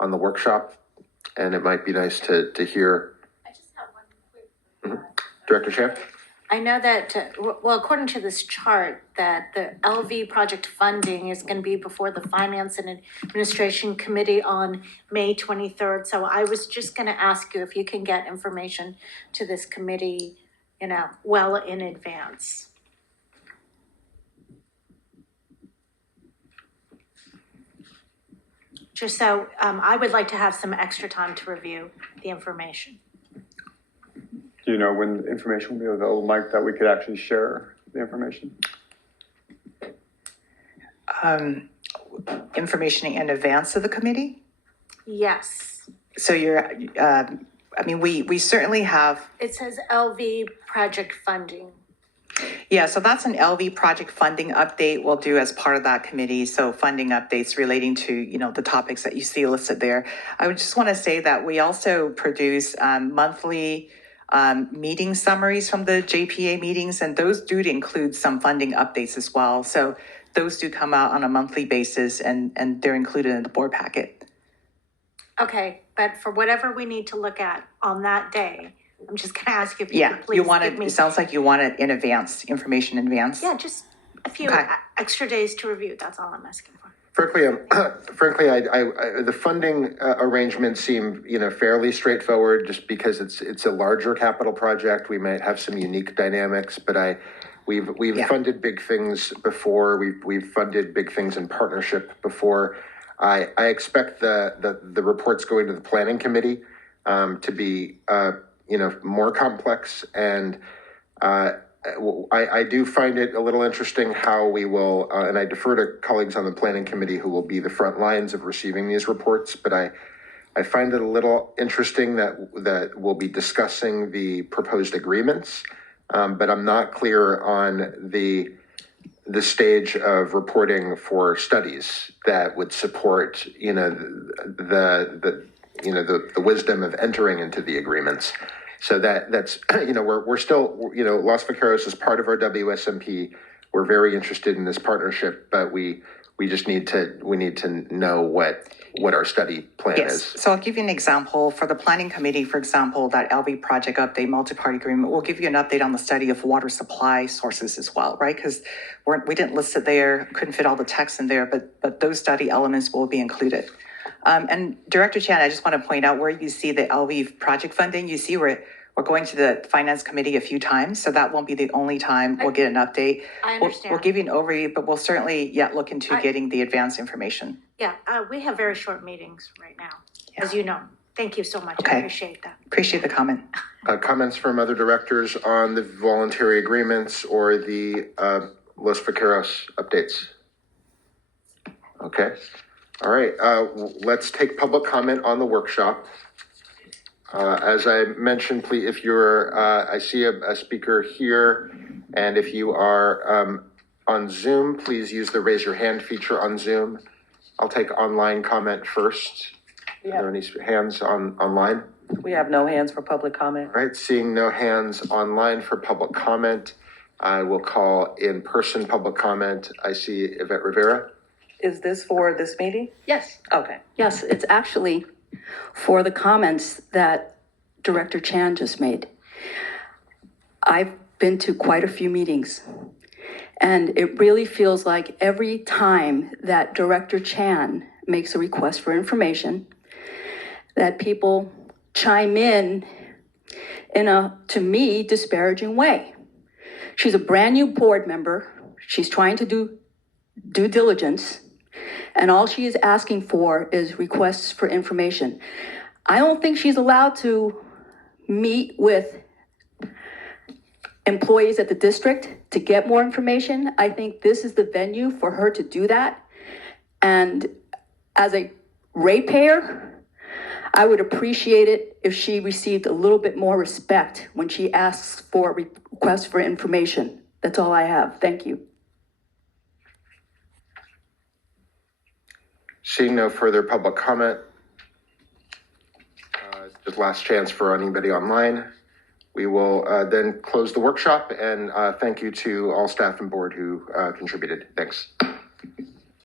on the workshop, and it might be nice to hear. I just have one quick. Director Chan? I know that, well, according to this chart, that the LV project funding is going to be before the Finance and Administration Committee on May 23rd. So I was just going to ask you if you can get information to this committee, well in advance. Just so I would like to have some extra time to review the information. Do you know when the information will be available, Mike, that we could actually share the information? Information in advance of the committee? Yes. So we certainly have. It says LV project funding. Yeah, so that's an LV project funding update we'll do as part of that committee. So funding updates relating to, the topics that you see listed there. I would just want to say that we also produce monthly meeting summaries from the JPA meetings, and those do include some funding updates as well. So those do come out on a monthly basis, and they're included in the board packet. Okay, but for whatever we need to look at on that day, I'm just going to ask you if you could please you want give it. me. It sounds like you want it in advance, information in advance. Yeah, just a few extra days to review. That's all I'm asking for. Frankly, the funding arrangements seem, fairly straightforward, just because it's a larger capital project. We might have some unique dynamics, but we've funded big things before. We've funded big things in partnership before. I expect the reports going to the planning committee to be more complex, and I do find it a little interesting how we will, and I defer to colleagues on the planning committee who will be the front lines of receiving these reports, but I find it a little interesting that we'll be discussing the proposed agreements, but I'm not clear on the stage of reporting for studies that would support, the wisdom of entering into the agreements. So that's, we're still, Los Vaqueros is part of our WSMP. We're very interested in this partnership, but we just need to know what our study plan is. So I'll give you an example. For the planning committee, for example, that LV project update multi-party agreement, we'll give you an update on the study of water supply sources as well, right? Because we didn't list it there, couldn't fit all the text in there, but those study elements will be included. And Director Chan, I just want to point out where you see the LV project funding, you see we're going to the Finance Committee a few times, so that won't be the only time we'll get an update. I understand. We'll give you an overview, but we'll certainly look into getting the advanced information. Yeah, we have very short meetings right now, as you know. Thank you so much. Okay. I appreciate that. Appreciate the comment. Comments from other directors on the voluntary agreements or the Los Vaqueros updates? Okay. All right, let's take public comment on the workshop. As I mentioned, please, if you're, I see a speaker here, and if you are on Zoom, please use the raise your hand feature on Zoom. I'll take online comment first. Are there any hands online? We have no hands for public comment. All right, seeing no hands online for public comment, I will call in-person public comment. I see Ivette Rivera. Is this for this meeting? Yes. Okay. Yes, it's actually for the comments that Director Chan just made. I've been to quite a few meetings, and it really feels like every time that Director Chan makes a request for information, that people chime in a, to me, disparaging way. She's a brand new board member. She's trying to do due diligence, and all she is asking for is requests for information. I don't think she's allowed to meet with employees at the district to get more information. I think this is the venue for her to do that. And as a ratepayer, I would appreciate it if she received a little bit more respect when she asks for requests for information. That's all I have. Thank you. Seeing no further public comment, just last chance for anybody online. We will then close the workshop, and thank you to all staff and board who contributed. Thanks.